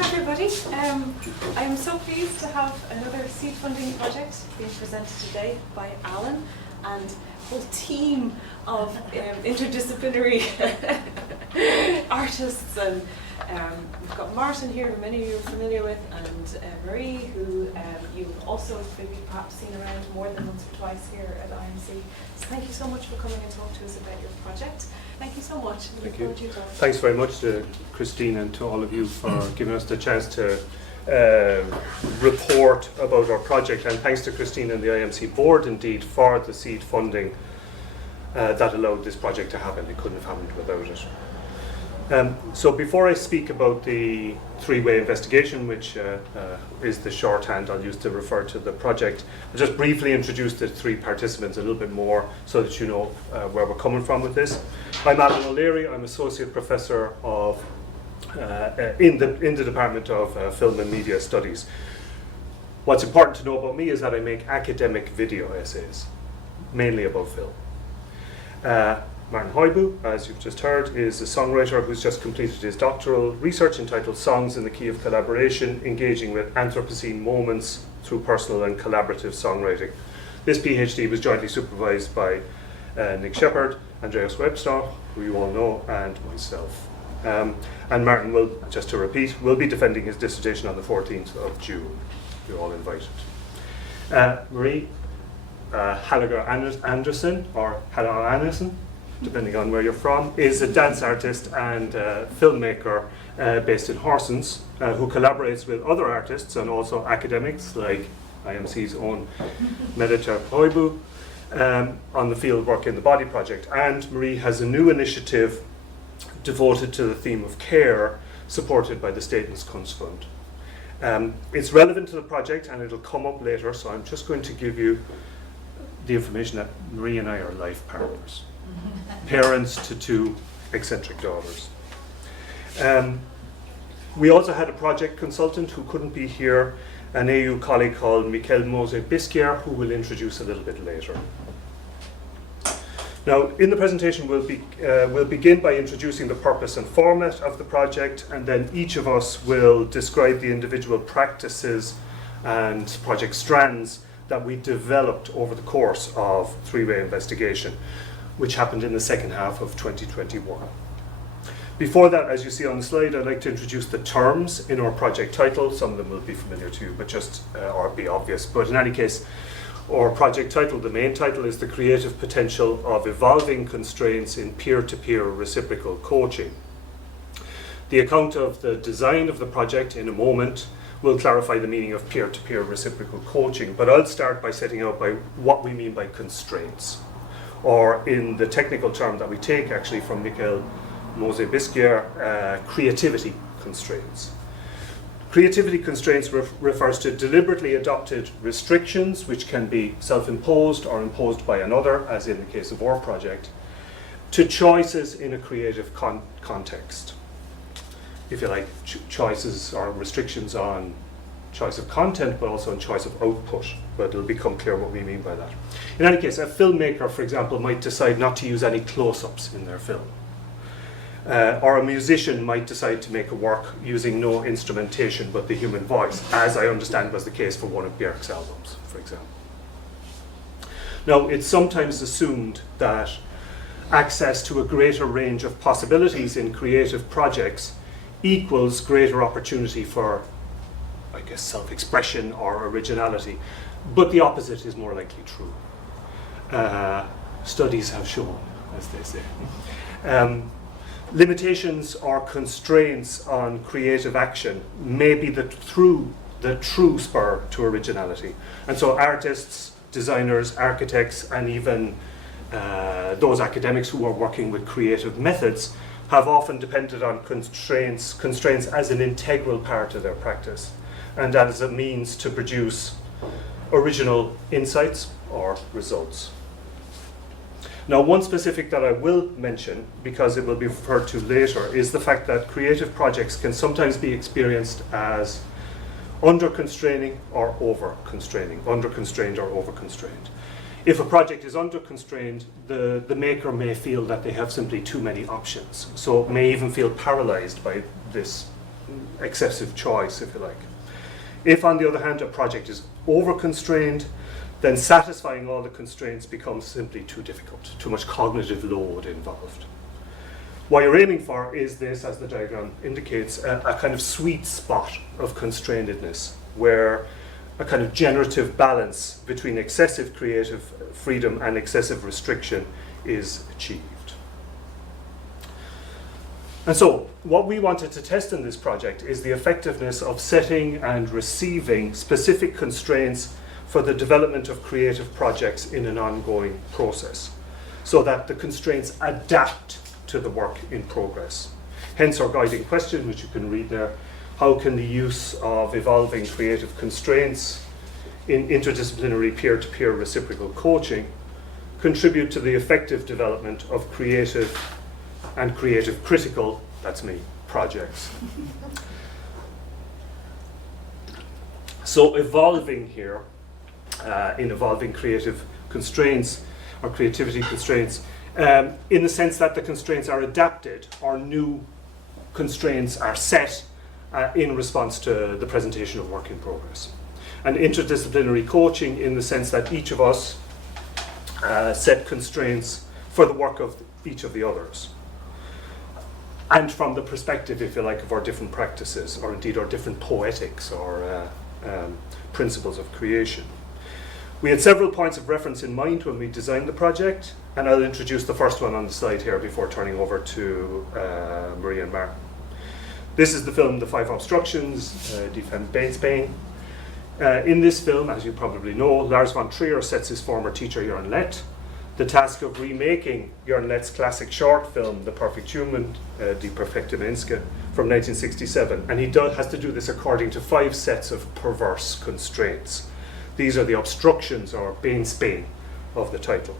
everybody. I am so pleased to have another seed funding project being presented today by Alan and a whole team of interdisciplinary artists. And we've got Martin here, who many of you are familiar with, and Marie, who you've also maybe perhaps seen around more than once or twice here at IMC. So thank you so much for coming and talking to us about your project. Thank you so much. Thank you. Thanks very much to Christine and to all of you for giving us the chance to report about our project, and thanks to Christine and the IMC board indeed for the seed funding that allowed this project to happen. It couldn't have happened without it. So before I speak about the three-way investigation, which is the shorthand I'll use to refer to the project, I'll just briefly introduce the three participants a little bit more so that you know where we're coming from with this. I'm Alan O'Leary. I'm Associate Professor of in the Department of Film and Media Studies. What's important to know about me is that I make academic video essays, mainly about film. Martin Høybye, as you've just heard, is a songwriter who's just completed his doctoral research entitled Songs in the Key of Collaboration, Engaging with Anthropocene Moments Through Personal and Collaborative Songwriting. This PhD was jointly supervised by Nick Shepherd, Andreas Webster, who you all know, and myself. And Martin will, just to repeat, will be defending his dissertation on the 14th of June. You're all invited. Marie, Hallager Andersen, or Hallager Andersen, depending on where you're from, is a dance artist and filmmaker based in Horsens, who collaborates with other artists and also academics like IMC's own Medita Høybye on the field work in the Body Project. And Marie has a new initiative devoted to the theme of care, supported by the Statens Kunstfond. It's relevant to the project and it'll come up later, so I'm just going to give you the information that Marie and I are life partners. Parents to two eccentric daughters. We also had a project consultant who couldn't be here, an AU colleague called Michael Mose-Bisquier, who will introduce a little bit later. Now, in the presentation, we'll begin by introducing the purpose and format of the project, and then each of us will describe the individual practices and project strands that we developed over the course of three-way investigation, which happened in the second half of 2021. Before that, as you see on the slide, I'd like to introduce the terms in our project title. Some of them will be familiar to you, but just, or be obvious. But in any case, our project title, the main title, is The Creative Potential of Evolving Constraints in Peer-to-Peer Reciprocal Coaching. The account of the design of the project in a moment will clarify the meaning of peer-to-peer reciprocal coaching, but I'll start by setting out by what we mean by constraints, or in the technical term that we take actually from Michael Mose-Bisquier, creativity constraints. Creativity constraints refers to deliberately adopted restrictions, which can be self-imposed or imposed by another, as in the case of our project, to choices in a creative context. If you like, choices or restrictions on choice of content, but also on choice of output. But it'll become clear what we mean by that. In any case, a filmmaker, for example, might decide not to use any close-ups in their film. Or a musician might decide to make a work using no instrumentation but the human voice, as I understand was the case for one of Björk's albums, for example. Now, it's sometimes assumed that access to a greater range of possibilities in creative projects equals greater opportunity for, I guess, self-expression or originality. But the opposite is more likely true. Studies have shown, as they say. Limitations or constraints on creative action may be the true spur to originality. And so artists, designers, architects, and even those academics who are working with creative methods have often depended on constraints as an integral part of their practice, and as a means to produce original insights or results. Now, one specific that I will mention, because it will be referred to later, is the fact that creative projects can sometimes be experienced as under-constraining or over-constraining, under-constrained or over-constrained. If a project is under-constrained, the maker may feel that they have simply too many options, so may even feel paralyzed by this excessive choice, if you like. If, on the other hand, a project is over-constrained, then satisfying all the constraints becomes simply too difficult, too much cognitive load involved. What you're aiming for is this, as the diagram indicates, a kind of sweet spot of constrainedness, where a kind of generative balance between excessive creative freedom and excessive restriction is achieved. And so, what we wanted to test in this project is the effectiveness of setting and receiving specific constraints for the development of creative projects in an ongoing process, so that the constraints adapt to the work in progress. Hence our guiding question, which you can read there: how can the use of evolving creative constraints in interdisciplinary peer-to-peer reciprocal coaching contribute to the effective development of creative and creative critical, that's me, projects? So evolving here, in evolving creative constraints or creativity constraints, in the sense that the constraints are adapted or new constraints are set in response to the presentation of work in progress. And interdisciplinary coaching in the sense that each of us set constraints for the work of each of the others. And from the perspective, if you like, of our different practices, or indeed our different poetics or principles of creation. We had several points of reference in mind when we designed the project, and I'll introduce the first one on the slide here before turning over to Marie and Martin. This is the film The Five Obstructions, Die Fem Beinsbane. In this film, as you probably know, Lars von Trier sets his former teacher Jørn Leth the task of remaking Jørn Leth's classic short film, The Perfect Human, Die Perfekte Menneske, from 1967. And he has to do this according to 5 sets of perverse constraints. These are the obstructions, or beinsbane, of the title.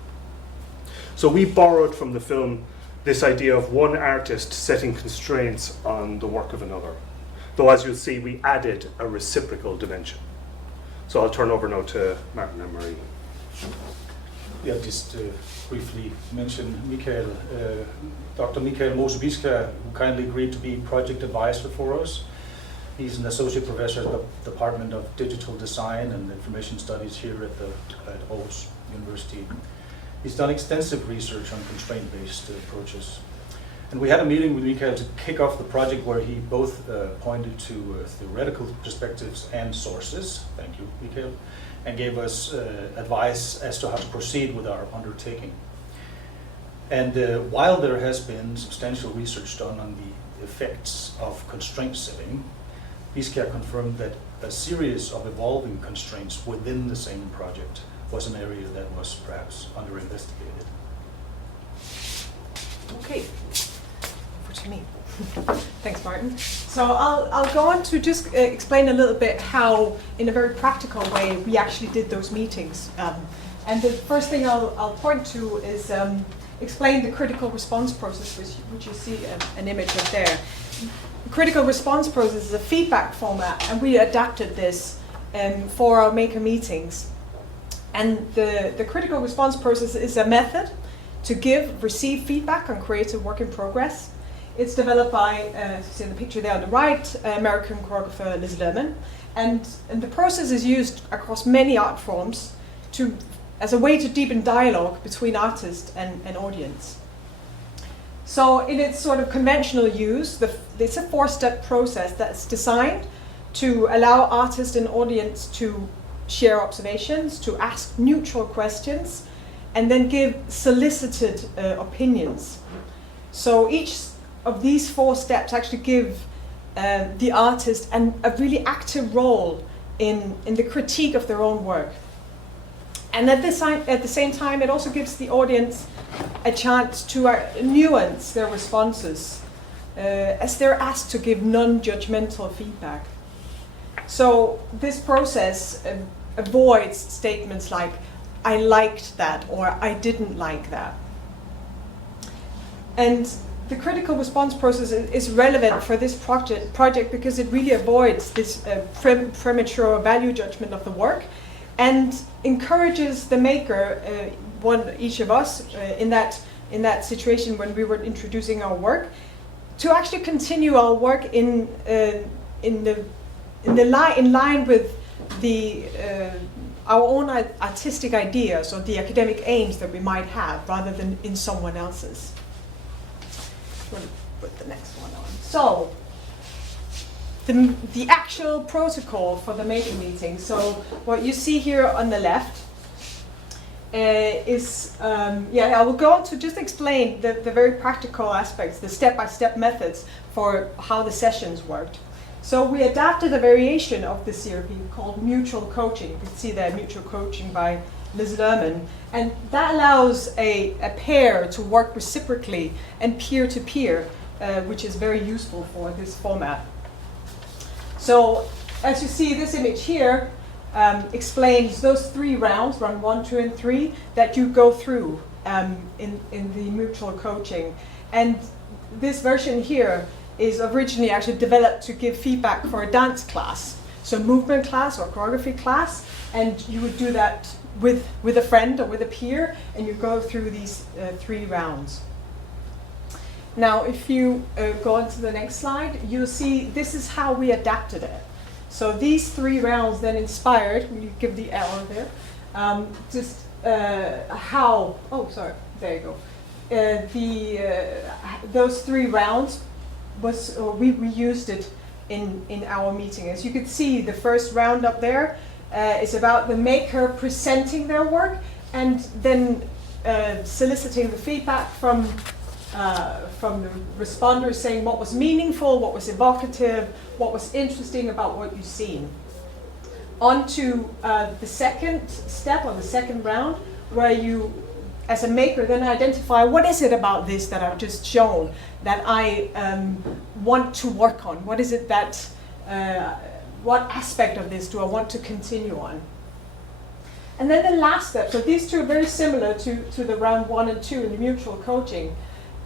So we borrowed from the film this idea of one artist setting constraints on the work of another. Though, as you'll see, we added a reciprocal dimension. So I'll turn over now to Martin and Marie. Yeah, just briefly mention Michael, Dr. Michael Mose-Biska, who kindly agreed to be project advisor for us. He's an associate professor at the Department of Digital Design and Information Studies here at Aarhus University. He's done extensive research on constraint-based approaches. And we had a meeting with Michael to kick off the project where he both pointed to theoretical perspectives and sources, thank you, Michael, and gave us advice as to how to proceed with our undertaking. And while there has been substantial research done on the effects of constraint setting, Biska confirmed that a series of evolving constraints within the same project was an area that was perhaps under-investigated. Okay, over to me. Thanks, Martin. So I'll go on to just explain a little bit how, in a very practical way, we actually did those meetings. And the first thing I'll point to is explain the critical response process, which you see an image of there. Critical response process is a feedback format, and we adapted this for our maker meetings. And the critical response process is a method to receive feedback on creative work in progress. It's developed by, as you see in the picture there on the right, American choreographer Liz Lerman. And the process is used across many art forms as a way to deepen dialogue between artist and audience. So in its sort of conventional use, it's a 4-step process that's designed to allow artist and audience to share observations, to ask neutral questions, and then give solicited opinions. So each of these 4 steps actually give the artist a really active role in the critique of their own work. And at the same time, it also gives the audience a chance to nuance their responses as they're asked to give non-judgmental feedback. So this process avoids statements like, I liked that, or I didn't like that. And the critical response process is relevant for this project because it really avoids this premature value judgment of the work and encourages the maker, each of us in that situation when we were introducing our work, to actually continue our work in line with our own artistic ideas or the academic aims that we might have, rather than in someone else's. I'm going to put the next one on. So, the actual protocol for the maker meeting. So, what you see here on the left is, I will go on to just explain the very practical aspects, the step-by-step methods for how the sessions worked. So we adapted a variation of the CRP called mutual coaching. You can see there, mutual coaching by Liz Lerman. And that allows a pair to work reciprocally and peer-to-peer, which is very useful for this format. So as you see, this image here explains those 3 rounds, round 1, 2, and 3, that you go through in the mutual coaching. And this version here is originally actually developed to give feedback for a dance class, so movement class or choreography class, and you would do that with a friend or with a peer, and you go through these 3 rounds. Now, if you go on to the next slide, you'll see this is how we adapted it. So these 3 rounds then inspired, you give the arrow there, there you go. Those 3 rounds we used it in our meeting. As you can see, the first round up there is about the maker presenting their work and then soliciting the feedback from the responders, saying what was meaningful, what was evocative, what was interesting about what you've seen. On to the second step, or the second round, where you, as a maker, then identify what is it about this that I've just shown that I want to work on. What is it that, what aspect of this do I want to continue on? And then the last step, so these 2 are very similar to the round 1 and 2 in the mutual coaching,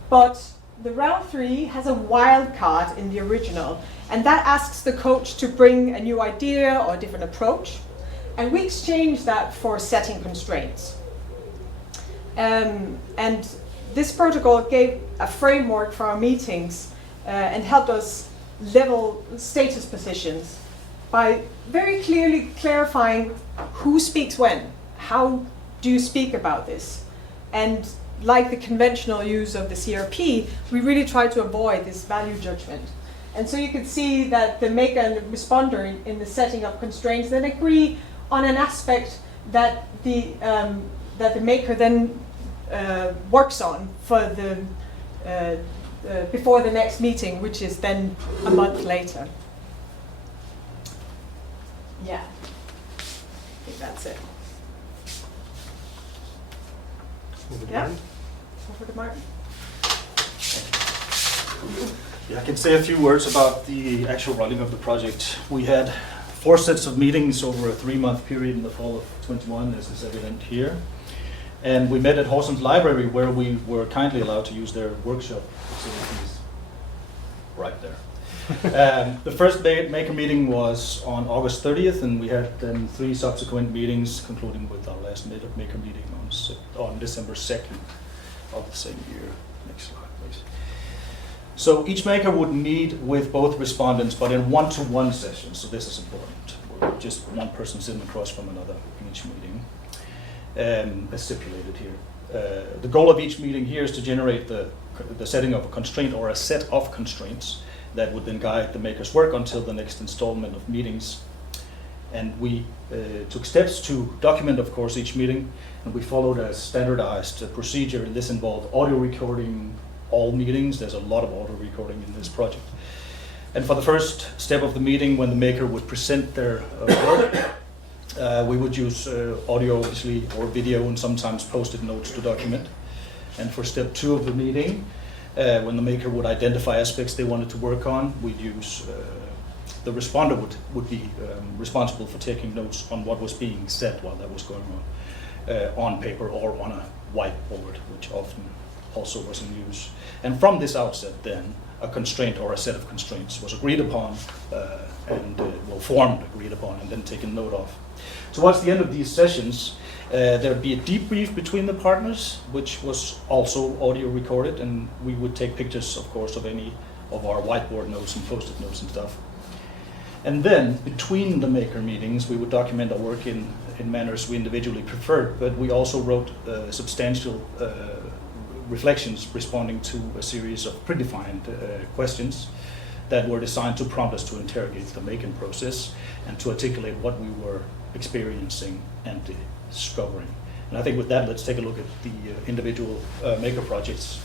but the round 3 has a wild card in the original, and that asks the coach to bring a new idea or a different approach, and we exchange that for setting constraints. And this protocol gave a framework for our meetings and helped us level status positions by very clearly clarifying who speaks when, how do you speak about this. And like the conventional use of the CRP, we really try to avoid this value judgment. And so you can see that the maker and the responder in the setting of constraints then agree on an aspect that the maker then works on for the before the next meeting, which is then a month later. Yeah, I think that's it. Yeah, over to Martin. Yeah, I can say a few words about the actual running of the project. We had 4 sets of meetings over a 3-month period in the fall of 21, as is evident here. And we met at Horsham's Library, where we were kindly allowed to use their workshop facilities right there. The first maker meeting was on August 30th, and we had then 3 subsequent meetings, concluding with our last maker meeting on December 2nd of the same year. Next slide, please. So each maker would meet with both respondents, but in one-to-one sessions, so this is important. We're just one person sitting across from another in each meeting, as stipulated here. The goal of each meeting here is to generate the setting of a constraint or a set of constraints that would then guide the maker's work until the next installment of meetings. And we took steps to document, of course, each meeting, and we followed a standardized procedure, and this involved audio recording all meetings. There's a lot of audio recording in this project. And for the first step of the meeting, when the maker would present their work, we would use audio, obviously, or video, and sometimes post-it notes to document. And for step 2 of the meeting, when the maker would identify aspects they wanted to work on, we'd use the responder would be responsible for taking notes on what was being said while that was going on paper or on a whiteboard, which often also was in use. And from this outset then, a constraint or a set of constraints was agreed upon formed, agreed upon, and then taken note of. Towards the end of these sessions, there would be a debrief between the partners, which was also audio recorded, and we would take pictures, of course, of any of our whiteboard notes and post-it notes and stuff. And then, between the maker meetings, we would document our work in manners we individually preferred, but we also wrote substantial reflections responding to a series of predefined questions that were designed to prompt us to interrogate the making process and to articulate what we were experiencing and discovering. And I think with that, let's take a look at the individual maker projects.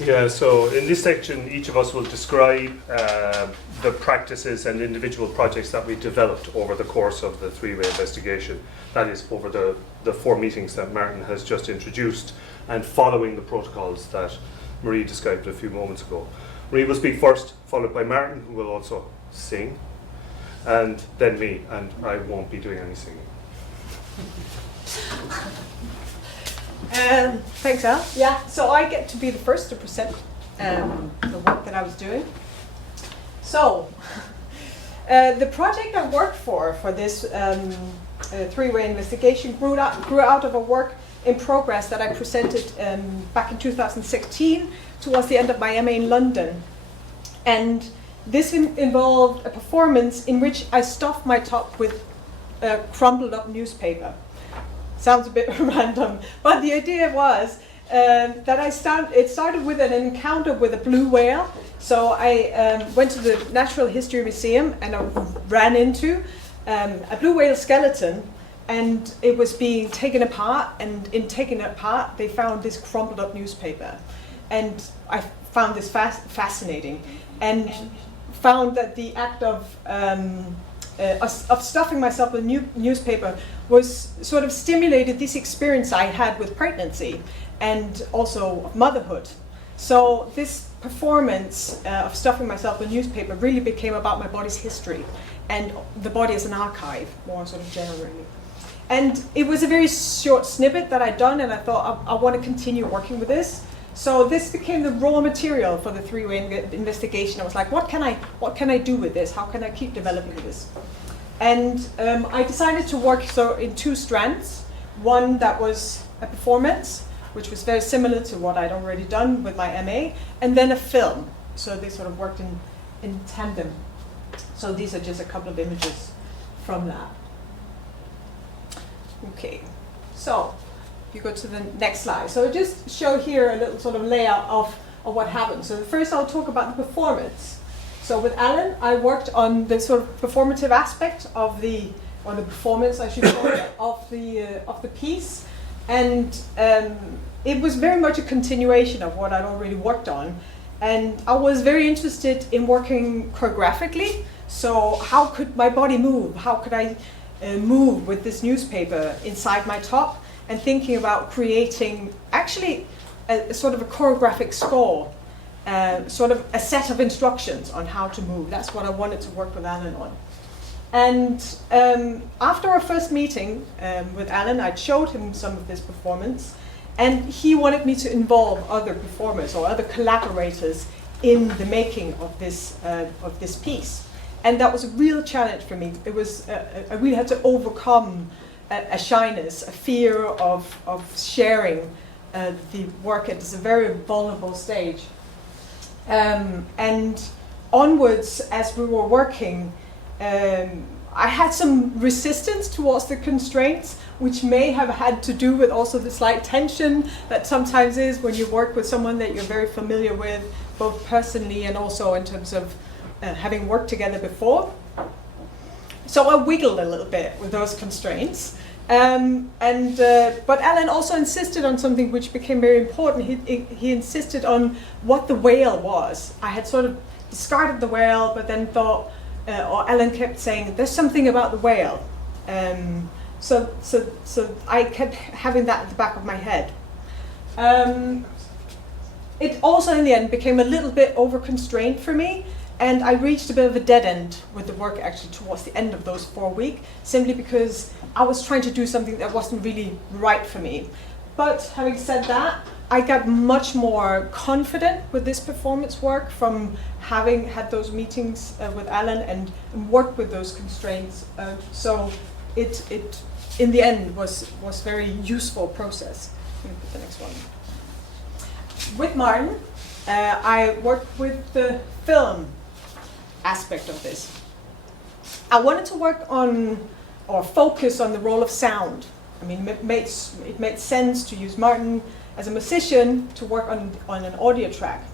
Yeah, so in this section, each of us will describe the practices and individual projects that we developed over the course of the three-way investigation. That is, over the 4 meetings that Martin has just introduced, and following the protocols that Marie described a few moments ago. Marie will speak first, followed by Martin, who will also sing, and then me, and I won't be doing any singing. Thanks, Al. Yeah, so I get to be the first to present the work that I was doing. So, the project I worked for this three-way investigation grew out of a work in progress that I presented back in 2016 towards the end of my MA in London. And this involved a performance in which I stuffed my top with a crumpled up newspaper. Sounds a bit random, but the idea was that it started with an encounter with a blue whale. So I went to the Natural History Museum and I ran into a blue whale skeleton, and it was being taken apart, and in taking it apart they found this crumpled up newspaper. And I found this fascinating, and found that the act of stuffing myself with newspaper was sort of stimulated this experience I had with pregnancy and also of motherhood. So this performance of stuffing myself with newspaper really became about my body's history and the body as an archive, more sort of generally. And it was a very short snippet that I'd done, and I thought I want to continue working with this. So this became the raw material for the three-way investigation. I was like, what can I do with this? How can I keep developing this? And I decided to work in 2 strands. One that was a performance, which was very similar to what I'd already done with my MA, and then a film. So they sort of worked in tandem. So these are just a couple of images from that. Okay, so if you go to the next slide. So I just show here a little sort of layout of what happened. So first I'll talk about the performance. So with Alan, I worked on the sort of performative aspect of the performance, I should call it, of the piece, and it was very much a continuation of what I'd already worked on, and I was very interested in working choreographically. So how could my body move? How could I move with this newspaper inside my top, and thinking about creating actually a sort of a choreographic score. Sort of a set of instructions on how to move. That's what I wanted to work with Alan on. And after our first meeting with Alan, I showed him some of this performance, and he wanted me to involve other performers or other collaborators in the making of this piece. And that was a real challenge for me. It was I really had to overcome a shyness, a fear of sharing the work at this very vulnerable stage. And onwards, as we were working, I had some resistance towards the constraints, which may have had to do with also the slight tension that sometimes is when you work with someone that you're very familiar with, both personally and also in terms of having worked together before. So I wiggled a little bit with those constraints. But Alan also insisted on something which became very important. He insisted on what the whale was. I had sort of discarded the whale, but then thought, or Alan kept saying, there's something about the whale. So I kept having that at the back of my head. It also in the end became a little bit over-constrained for me, and I reached a bit of a dead end with the work actually towards the end of those 4 weeks, simply because I was trying to do something that wasn't really right for me. But having said that, I got much more confident with this performance work from having had those meetings with Alan and worked with those constraints. So it in the end was very useful process. Let me put the next one. With Martin, I worked with the film aspect of this. I wanted to work on, or focus on, the role of sound. I mean, it made sense to use Martin as a musician to work on an audio track.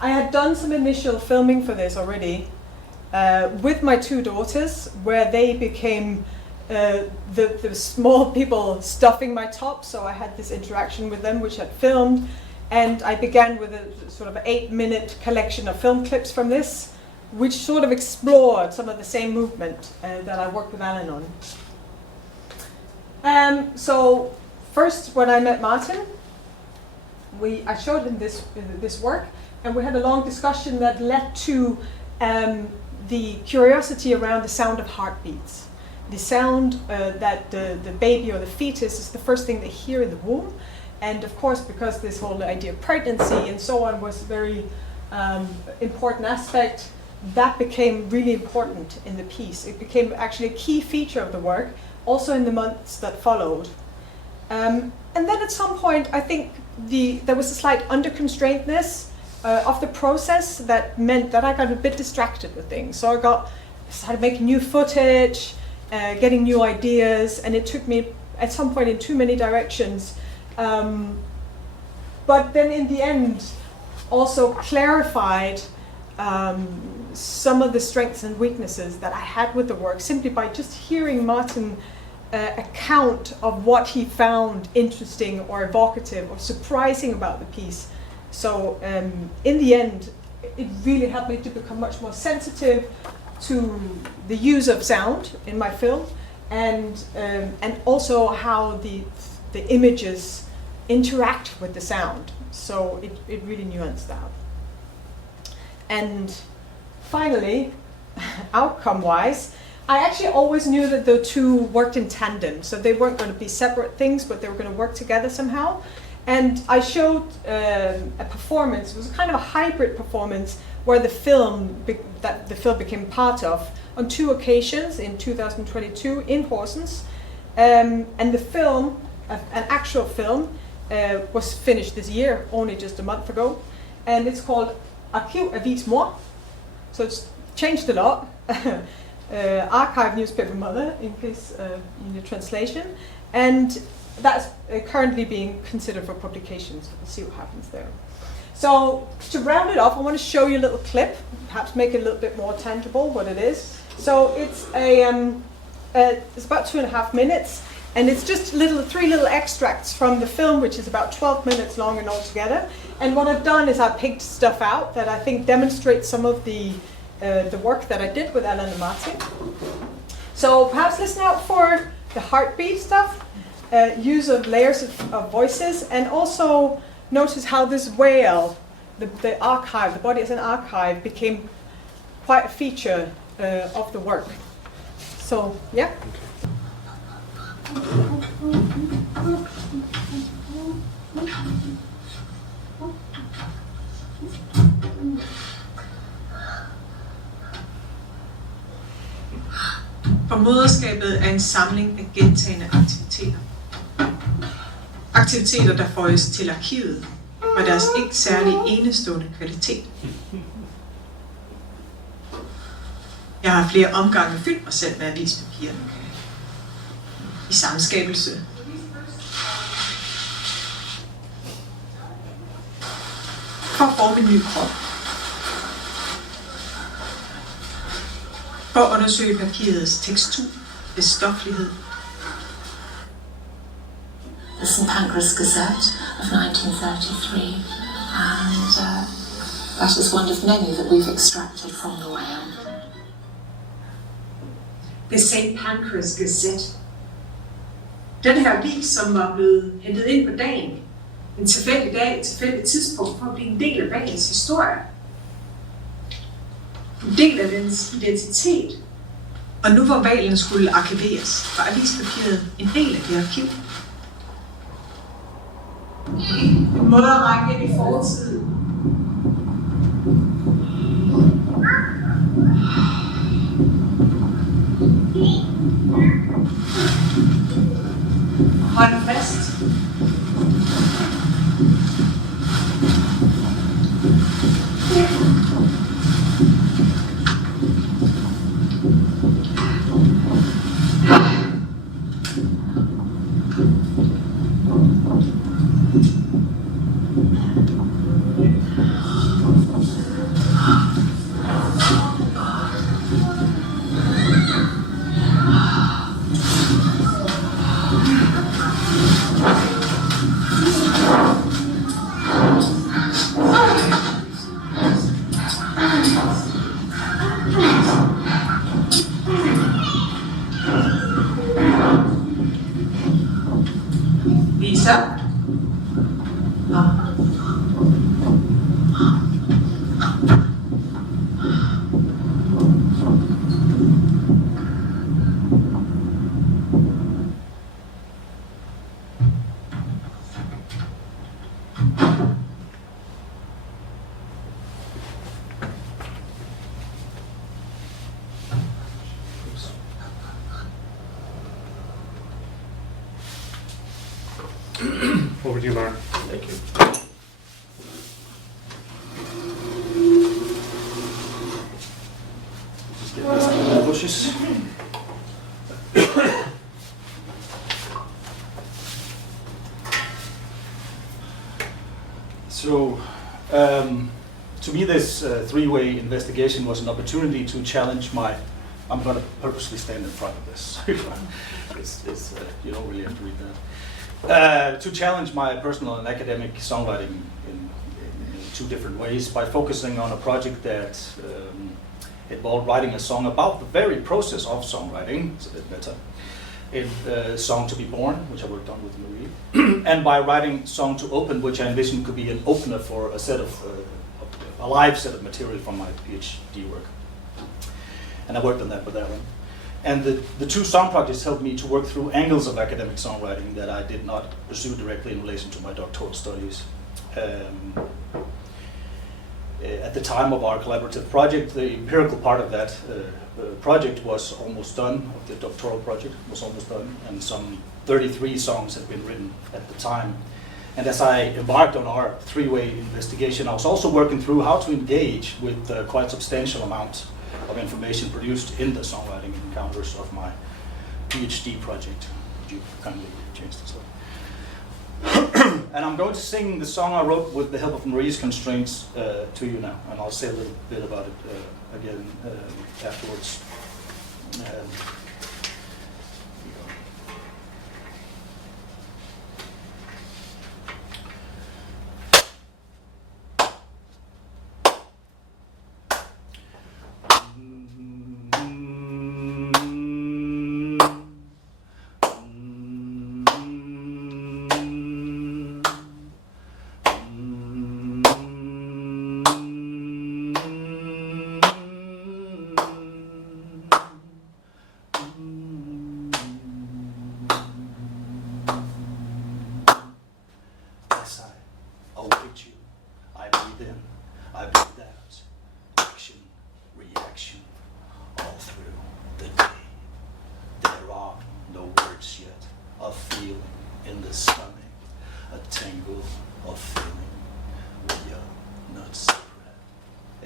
I had done some initial filming for this already with my two daughters, where they became the small people stuffing my top, so I had this interaction with them which I'd filmed, and I began with a sort of 8-minute collection of film clips from this, which sort of explored some of the same movement that I worked with Alan on. So first, when I met Martin, I showed him this work, and we had a long discussion that led to the curiosity around the sound of heartbeats. The sound that the baby or the fetus is the first thing they hear in the womb. And of course, because this whole idea of pregnancy and so on was a very important aspect, that became really important in the piece. It became actually a key feature of the work, also in the months that followed. And then at some point, I think there was a slight under-constraintness of the process that meant that I got a bit distracted with things. So I started making new footage, getting new ideas, and it took me at some point in too many directions. But then in the end, also clarified some of the strengths and weaknesses that I had with the work, simply by just hearing Martin account of what he found interesting or evocative or surprising about the piece. So in the end, it really helped me to become much more sensitive to the use of sound in my film, and also how the images interact with the sound. So it really nuanced that. And finally, outcome-wise, I actually always knew that the two worked in tandem. So they weren't going to be separate things, but they were going to work together somehow. And I showed a performance. It was kind of a hybrid performance where the film became part of on 2 occasions in 2022 in Horsens. And the film, an actual film, was finished this year, only just a month ago. And it's called Arkiv Avis Mor. So it's changed a lot. Archive Newspaper Mother, in case in the translation. And that's currently being considered for publication, so we'll see what happens there. So to round it off, I want to show you a little clip, perhaps make it a little bit more tangible what it is. So it's it's about 2.5 minutes, and it's just 3 little extracts from the film, which is about 12 minutes long and altogether. And what I've done is I picked stuff out that I think demonstrates some of the work that I did with Alan and Martin. So perhaps listen out for the heartbeat stuff, use of layers of voices, and also notice how this whale, the archive, the body as an archive, became quite a feature of the work. So, yeah. For moderskabet er en samling af gentagne aktiviteter. Aktiviteter, der føjes til arkivet, og deres ikke særlig enestående kvalitet. Jeg har flere omgange fyldt mig selv med avispapir. I samskabelse. For at forme en ny krop. For at undersøge papirets tekstur, dets stoflighed. The St. Pancras Gazette of 1933, and that is one of many that we've extracted from the whale. The St. Pancras Gazette. Den her avis, som var blevet hentet ind på dagen, en tilfældig dag, et tilfældigt tidspunkt, for at blive en del af dagens historie. En del af dens identitet. Og nu hvor hvalen skulle arkiveres, var avispapiret en del af det arkiv. En måde at række ind i fortiden. Hold fast. So, Over to you, Mark. Thank you. Just get this out of the bushes. So, to me, this three-way investigation was an opportunity to challenge my. I'm going to purposely stand in front of this. You don't really have to read that. To challenge my personal and academic songwriting in two different ways by focusing on a project that involved writing a song about the very process of songwriting. It's a bit meta. Song to be Born, which I worked on with Marie, and by writing Song to Open, which I envisioned could be an opener for a live set of material from my PhD work. And I worked on that with that one. And the two song projects helped me to work through angles of academic songwriting that I did not pursue directly in relation to my doctoral studies. At the time of our collaborative project, the empirical part of that project was almost done, of the doctoral project was almost done, and some 33 songs had been written at the time. And as I embarked on our three-way investigation, I was also working through how to engage with the quite substantial amount of information produced in the songwriting encounters of my PhD project. Would you kindly change this up? And I'm going to sing the song I wrote with the help of Marie's constraints to you now, and I'll say a little bit about it again afterwards.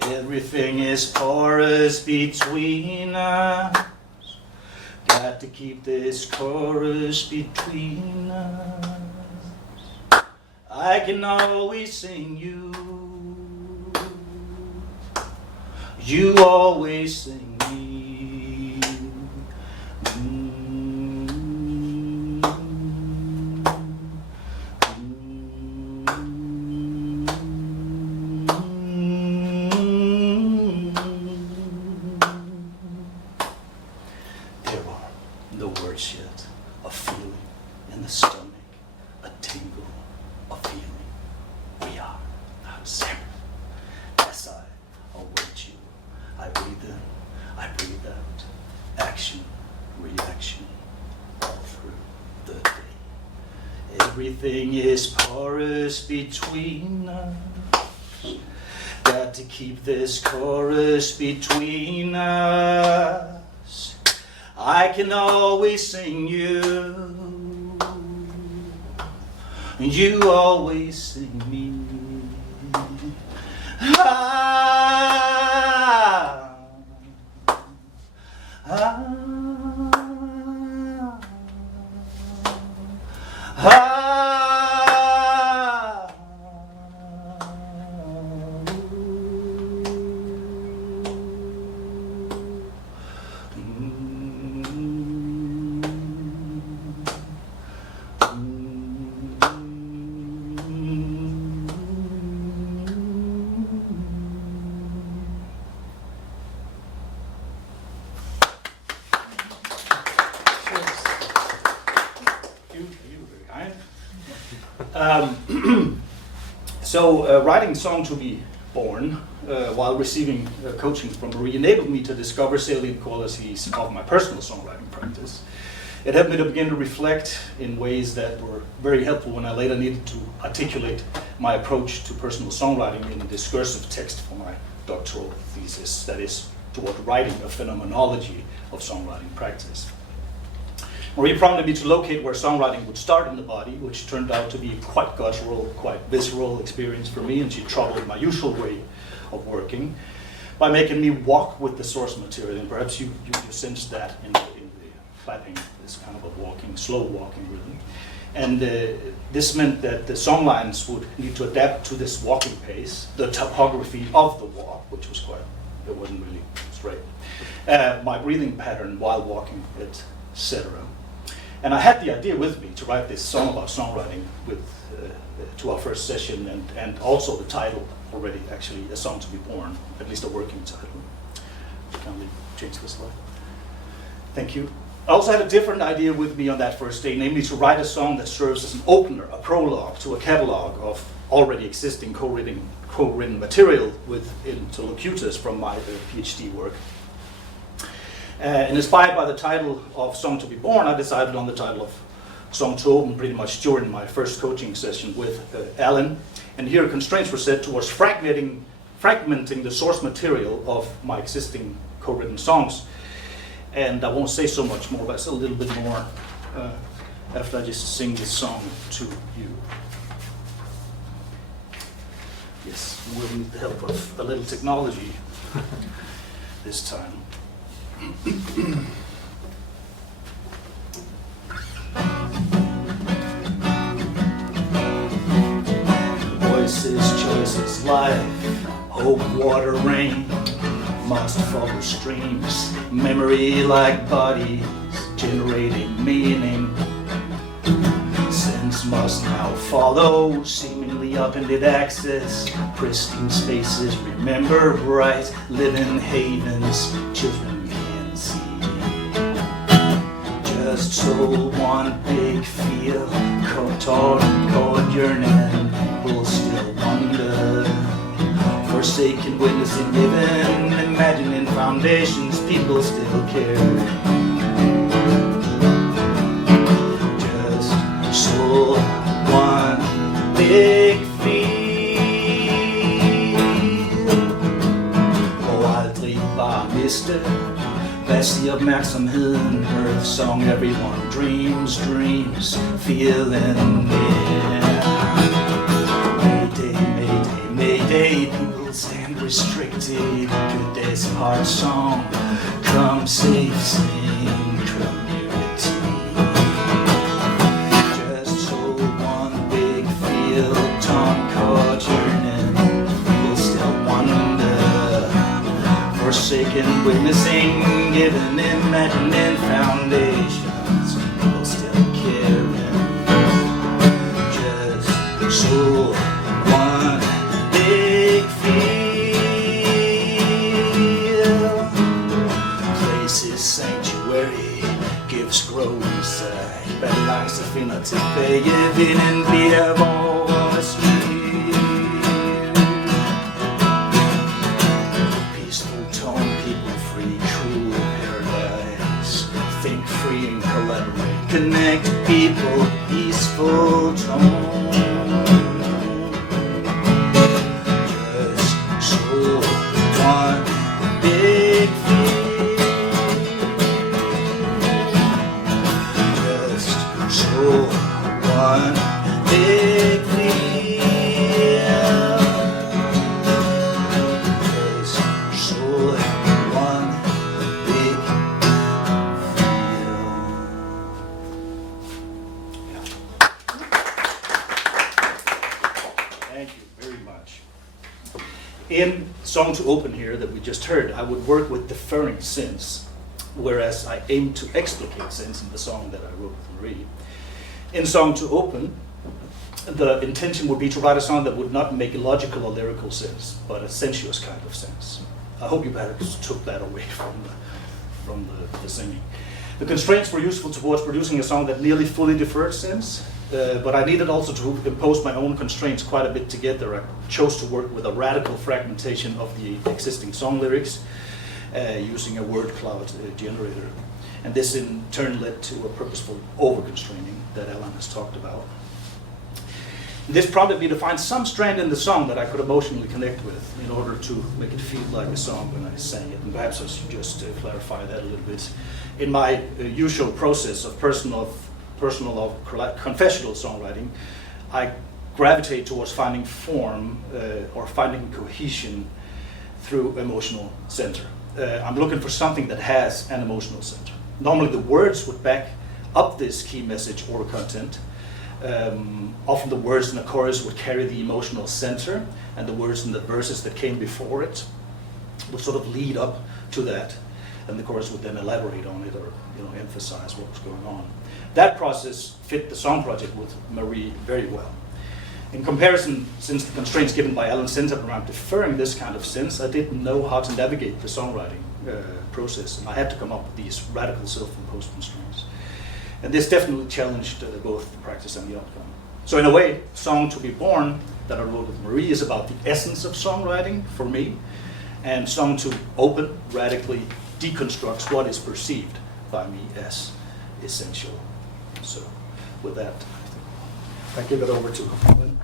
Everything is porous between us. Got to keep this chorus between us. I can always sing you. You always sing me. Everything is porous between us. Got to keep this chorus between us. I can always sing you. You always sing me. Writing Song to Be Born while receiving coaching from Marie enabled me to discover salient qualities of my personal songwriting practice. It helped me to begin to reflect in ways that were very helpful when I later needed to articulate my approach to personal songwriting in discursive text for my doctoral thesis, that is, toward writing a phenomenology of songwriting practice. Marie prompted me to locate where songwriting would start in the body, which turned out to be a quite guttural, quite visceral experience for me, and she troubled my usual way of working by making me walk with the source material, and perhaps you sensed that in the clapping, this kind of a walking, slow walking rhythm. And this meant that the song lines would need to adapt to this walking pace, the topography of the walk, which was it wasn't really straight, my breathing pattern while walking, etc. And I had the idea with me to write this song about songwriting to our first session, and also the title already, actually, A Song to Be Born, at least a working title. Can we change the slide? Thank you. I also had a different idea with me on that first day, namely to write a song that serves as an opener, a prologue to a catalog of already existing co-written material with interlocutors from my PhD work. And inspired by the title of Song to Be Born, I decided on the title of Song to Open pretty much during my first coaching session with Alan. And here constraints were set towards fragmenting the source material of my existing co-written songs. And I won't say so much more, but a little bit more after I just sing this song to you. Yes, we'll need the help of a little technology this time. Voices, choices, life, hope, water, rain must follow streams, memory like bodies generating meaning. Sense must now follow, seemingly up-ended access, pristine spaces, remember bright, living havens, children can see. Just so one big feel, caught yearning, will still wonder. Forsaken, witnessing, living, imagining foundations, people still care. Just so one big feel. Og aldrig bare miste, fast i opmærksomheden, Earth song everyone dreams, feeling near. Mayday, people stand restricted. Could this part song come safe, sing community? Just so one big field, tongue caught yearning, people still wonder. Forsaken, witnessing, giving, imagining foundations, people still caring. Just so one big field, places sanctuary, gifts grow inside, balance affinity, begiven bliver vores liv. Peaceful tone, people free, true paradise, think free and collaborate, connect people, peaceful tone. One big field, just so one big field, just so one big field. Thank you very much. In Song to Open here that we just heard, I would work with deferring sense, whereas I aim to explicate sense in the song that I wrote with Marie. In Song to Open, the intention would be to write a song that would not make logical or lyrical sense, but a sensuous kind of sense. I hope you perhaps took that away from the singing. The constraints were useful towards producing a song that nearly fully deferred sense, but I needed also to impose my own constraints quite a bit together. I chose to work with a radical fragmentation of the existing song lyrics using a word cloud generator. And this in turn led to a purposeful over-constraining that Alan has talked about. This prompted me to find some strand in the song that I could emotionally connect with in order to make it feel like a song when I sang it. And perhaps I should just clarify that a little bit. In my usual process of personal or confessional songwriting, I gravitate towards finding form or finding cohesion through emotional center. I'm looking for something that has an emotional center. Normally the words would back up this key message or content. Often the words in the chorus would carry the emotional center, and the words in the verses that came before it would sort of lead up to that, and the chorus would then elaborate on it or emphasize what was going on. That process fit the song project with Marie very well. In comparison, since the constraints given by Alan centered around deferring this kind of sense, I didn't know how to navigate the songwriting process, and I had to come up with these radical self-imposed constraints. And this definitely challenged both the practice and the outcome. So in a way, Song to be Born, that I wrote with Marie, is about the essence of songwriting for me, and Song to Open radically deconstructs what is perceived by me as essential. So with that, I give it over to Alan.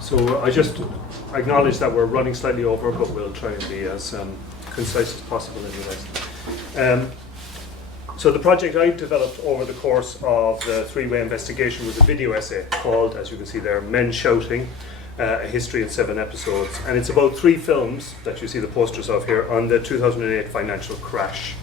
So I just acknowledge that we're running slightly over, but we'll try and be as concise as possible anyways. So the project I developed over the course of the three-way investigation was a video essay called, as you can see there, Men Shouting, A History in 7 Episodes. And it's about 3 films that you see the posters of here on the 2008 financial crash.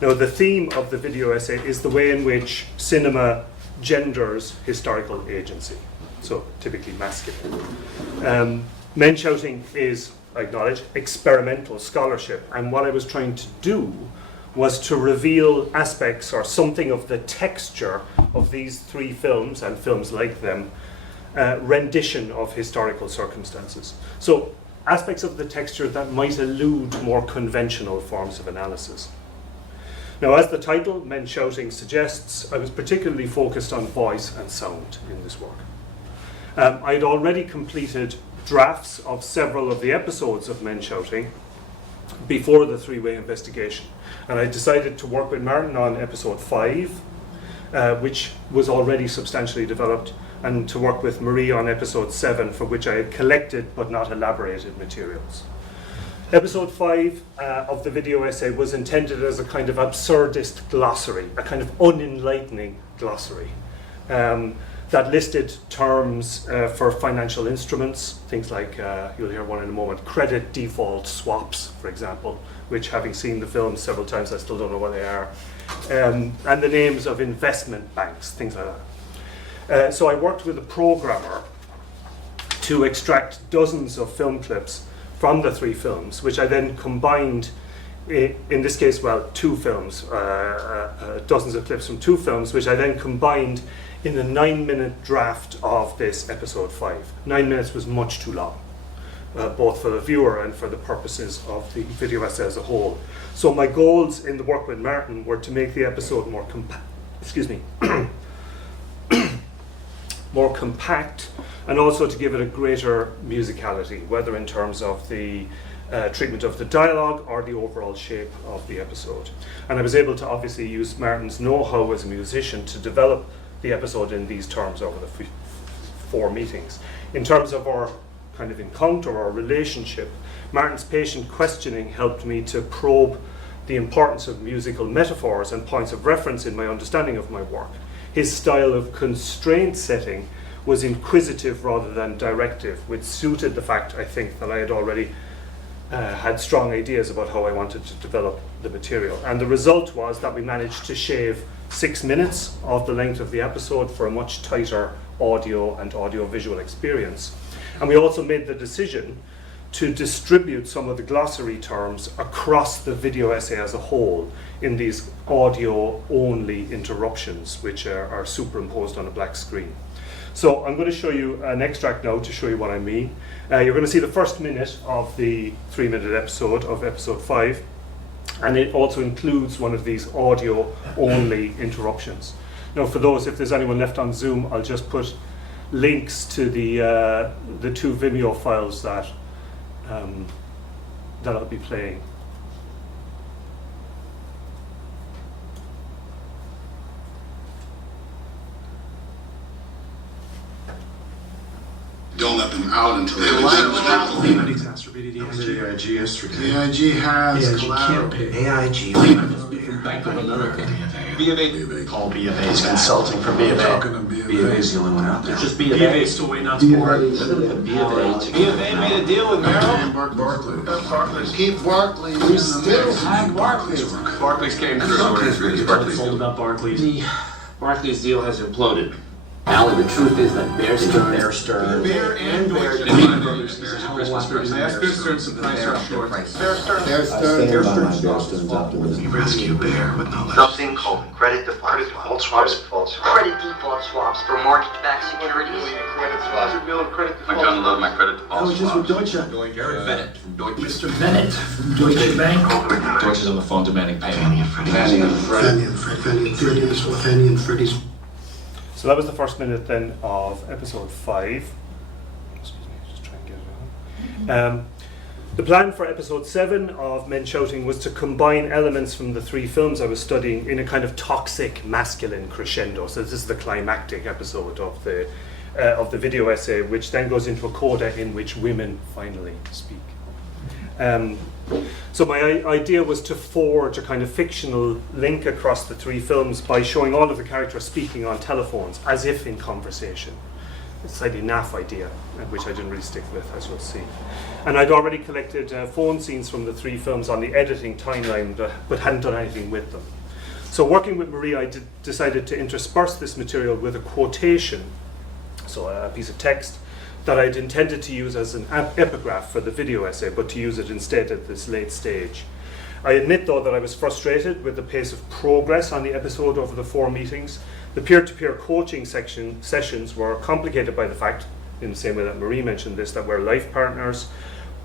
Now the theme of the video essay is the way in which cinema genders historical agency, so typically masculine. Men Shouting is, I acknowledge, experimental scholarship, and what I was trying to do was to reveal aspects or something of the texture of these 3 films and films like them, rendition of historical circumstances. So aspects of the texture that might elude more conventional forms of analysis. Now, as the title, Men Shouting, suggests, I was particularly focused on voice and sound in this work. I had already completed drafts of several of the episodes of Men Shouting before the three-way investigation. And I decided to work with Martin on episode 5, which was already substantially developed, and to work with Marie on episode 7, for which I had collected but not elaborated materials. Episode 5 of the video essay was intended as a kind of absurdist glossary, a kind of unenlightening glossary that listed terms for financial instruments, things like, you'll hear one in a moment, credit default swaps, for example, which, having seen the film several times, I still don't know what they are, and the names of investment banks, things like that. So I worked with a programmer to extract dozens of film clips from the 3 films, which I then combined, in this case, well, 2 films, dozens of clips from 2 films, which I then combined in a 9-minute draft of this episode 5. 9 minutes was much too long, both for the viewer and for the purposes of the video essay as a whole. So my goals in the work with Martin were to make the episode more more compact, and also to give it a greater musicality, whether in terms of the treatment of the dialogue or the overall shape of the episode. And I was able to obviously use Martin's know-how as a musician to develop the episode in these terms over the 4 meetings. In terms of our kind of encounter or relationship, Martin's patient questioning helped me to probe the importance of musical metaphors and points of reference in my understanding of my work. His style of constraint setting was inquisitive rather than directive, which suited the fact, I think, that I had already had strong ideas about how I wanted to develop the material. And the result was that we managed to shave 6 minutes of the length of the episode for a much tighter audio and audio-visual experience. And we also made the decision to distribute some of the glossary terms across the video essay as a whole in these audio-only interruptions, which are superimposed on a black screen. So I'm going to show you an extract now to show you what I mean. You're going to see the first minute of the 3-minute episode of episode 5, and it also includes one of these audio-only interruptions. Now, for those, if there's anyone left on Zoom, I'll just put links to the 2 Vimeo files that I'll be playing. Don't let them out until they exacerbated AIG yesterday. AIG has collateral. AIG. Bank of America. B of A. Call B of A. It's consulting for B of A. Talking to B of A. B of A is the only one out there. Just B of B of A. A still waiting on support. B of A. B of A made a deal with Merrill. Barclays. Keep Barclays. We still have Barclays. Barclays came through. Barclays Told about Barclays. The Barclays deal has imploded. Alan, the truth is that Bear Stearns, Bear and Deutsche I asked Bear Stearns some price on shorts. Bear Stearns optimism. rescue Bear with no less. Something called credit default swaps. Credit default swaps for mortgage-backed securities. I gotta love my credit default. I was just with Deutsche. Gary Bennett from Deutsche. Mr. Bennett from Deutsche Bank. Deutsche's on the phone demanding payment. Fannie and Freddie. Fannie and Freddie's. So that was the first minute then of episode 5. Excuse me, just try and get it on. The plan for episode 7 of Men Shouting was to combine elements from the 3 films I was studying in a kind of toxic masculine crescendo. So this is the climactic episode of the video essay, which then goes into a coda in which women finally speak. So my idea was to forge a kind of fictional link across the 3 films by showing all of the characters speaking on telephones as if in conversation. It's a slightly naff idea, which I didn't really stick with, as you'll see. And I'd already collected phone scenes from the 3 films on the editing timeline, but hadn't done anything with them. So working with Marie, I decided to intersperse this material with a quotation, so a piece of text, that I'd intended to use as an epigraph for the video essay, but to use it instead at this late stage. I admit, though, that I was frustrated with the pace of progress on the episode over the 4 meetings. The peer-to-peer coaching sessions were complicated by the fact, in the same way that Marie mentioned this, that we're life partners,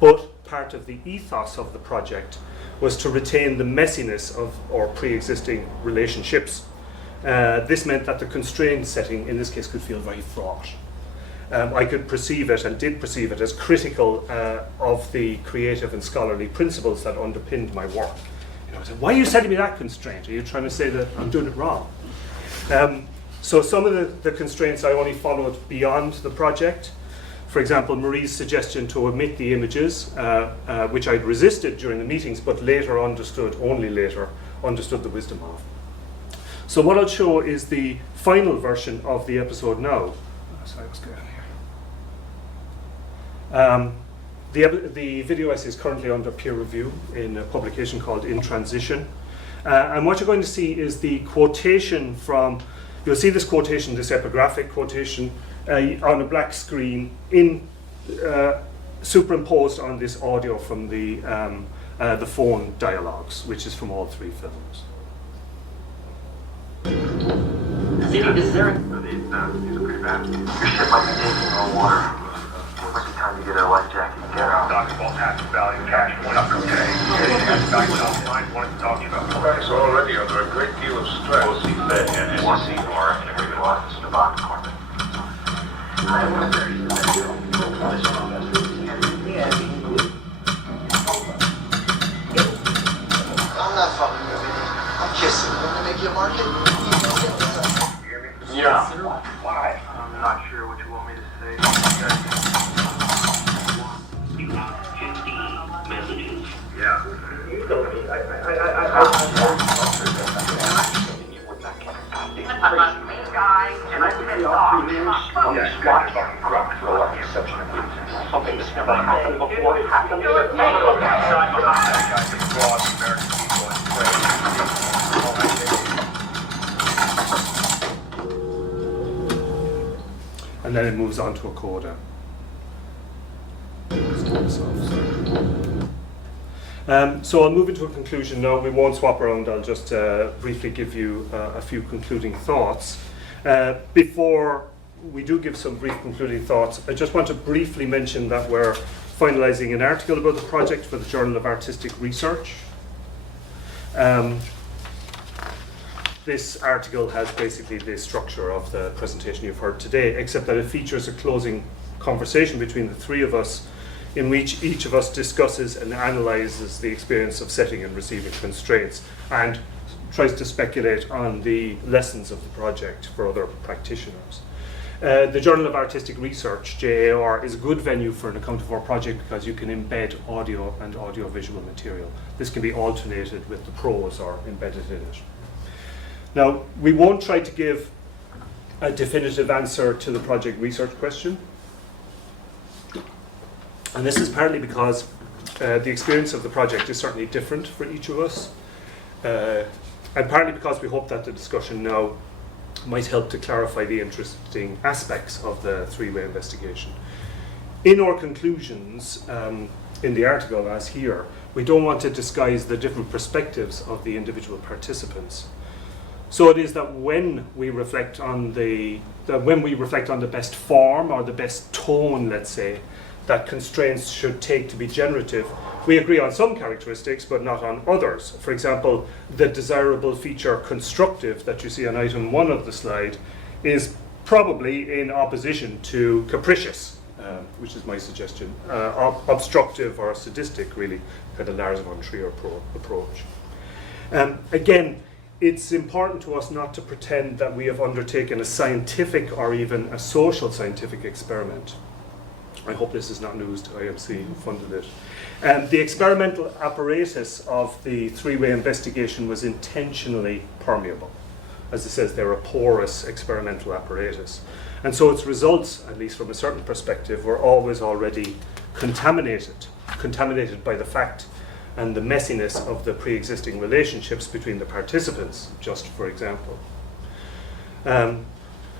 but part of the ethos of the project was to retain the messiness of our pre-existing relationships. This meant that the constrained setting, in this case, could feel very fraught. I could perceive it, and did perceive it, as critical of the creative and scholarly principles that underpinned my work. I said, why are you setting me that constraint? Are you trying to say that I'm doing it wrong? So some of the constraints I only followed beyond the project. For example, Marie's suggestion to omit the images, which I'd resisted during the meetings, but only later understood the wisdom of. So what I'll show is the final version of the episode now. Sorry, what's going on here? The video essay is currently under peer review in a publication called In Transition. And what you're going to see is the quotation from, you'll see this quotation, this epigraphic quotation, on a black screen, superimposed on this audio from the phone dialogues, which is from all 3 films. Is there these are pretty bad. Your ship might be taking more water. It might be time to get a life jacket and get out. Document tax value cash point up okay. Wanted to talk to you about. Banks are already under a great deal of stress. OC-Fed and SEC are in agreement with The bond department. I'm not fucking with you. I'm kissing. Want to make you a market? Yeah. Why? I'm not sure what you want me to say. You have 50 messages. Yeah. Something that's never happened before happened. And then it moves on to a coda. So I'll move into a conclusion now. We won't swap around. I'll just briefly give you a few concluding thoughts. Before we do give some brief concluding thoughts, I just want to briefly mention that we're finalising an article about the project for the Journal of Artistic Research. this article has basically the structure of the presentation you've heard today, except that it features a closing conversation between the three of us, in which each of us discusses and analyses the experience of setting and receiving constraints, and tries to speculate on the lessons of the project for other practitioners. The Journal of Artistic Research, JAR, is a good venue for an account of our project because you can embed audio and audiovisual material. This can be alternated with the prose or embedded in it. Now, we won't try to give a definitive answer to the project research question. And this is partly because the experience of the project is certainly different for each of us. And partly because we hope that the discussion now might help to clarify the interesting aspects of the three-way investigation. In our conclusions, in the article as here, we don't want to disguise the different perspectives of the individual participants. So it is that when we reflect on the best form or the best tone, let's say, that constraints should take to be generative, we agree on some characteristics but not on others. For example, the desirable feature constructive that you see on item 1 of the slide is probably in opposition to capricious, which is my suggestion, obstructive or sadistic, really, kind of Lars von Trier approach. Again, it's important to us not to pretend that we have undertaken a scientific or even a social scientific experiment. I hope this is not news to IMC, who funded it. The experimental apparatus of the three-way investigation was intentionally permeable. As it says, they're a porous experimental apparatus. And so its results, at least from a certain perspective, were always already contaminated by the fact and the messiness of the pre-existing relationships between the participants, just for example.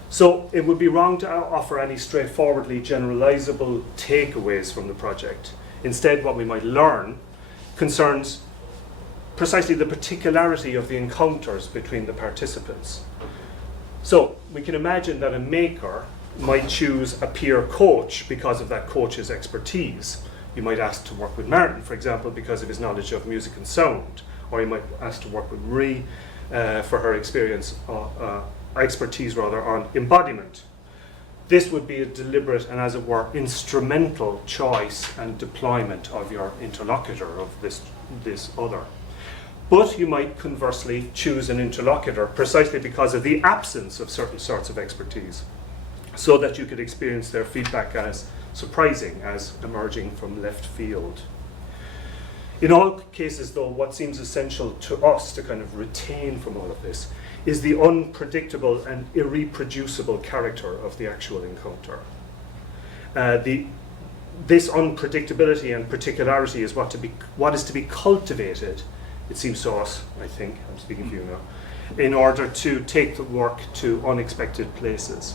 So it would be wrong to offer any straightforwardly generalizable takeaways from the project. Instead, what we might learn concerns precisely the particularity of the encounters between the participants. So we can imagine that a maker might choose a peer coach because of that coach's expertise. You might ask to work with Martin, for example, because of his knowledge of music and sound, or you might ask to work with Marie for her expertise on embodiment. This would be a deliberate and, as it were, instrumental choice and deployment of your interlocutor, of this other. But you might conversely choose an interlocutor precisely because of the absence of certain sorts of expertise, so that you could experience their feedback as surprising, as emerging from left field. In all cases, though, what seems essential to us to kind of retain from all of this is the unpredictable and irreproducible character of the actual encounter. This unpredictability and particularity is what is to be cultivated, it seems to us, I think, I'm speaking to you now, in order to take the work to unexpected places.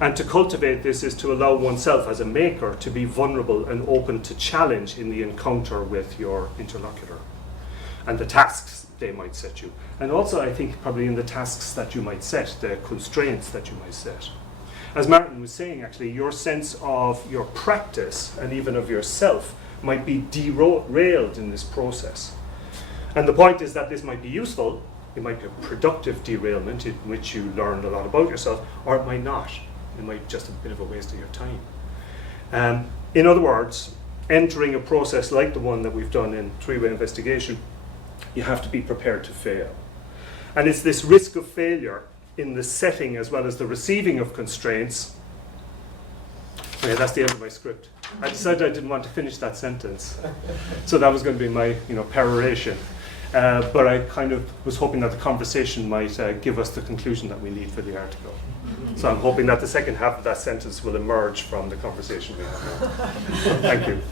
And to cultivate this is to allow oneself as a maker to be vulnerable and open to challenge in the encounter with your interlocutor and the tasks they might set you. And also, I think, probably in the tasks that you might set, the constraints that you might set. As Martin was saying, actually, your sense of your practice and even of yourself might be derailed in this process. And the point is that this might be useful, it might be a productive derailment in which you learn a lot about yourself, or it might not. It might just be a bit of a waste of your time. In other words, entering a process like the one that we've done in three-way investigation, you have to be prepared to fail. And it's this risk of failure in the setting as well as the receiving of constraints. Okay, that's the end of my script. I decided I didn't want to finish that sentence. So that was going to be my peroration. But I kind of was hoping that the conversation might give us the conclusion that we need for the article. So I'm hoping that the second half of that sentence will emerge from the conversation we have now. Thank you.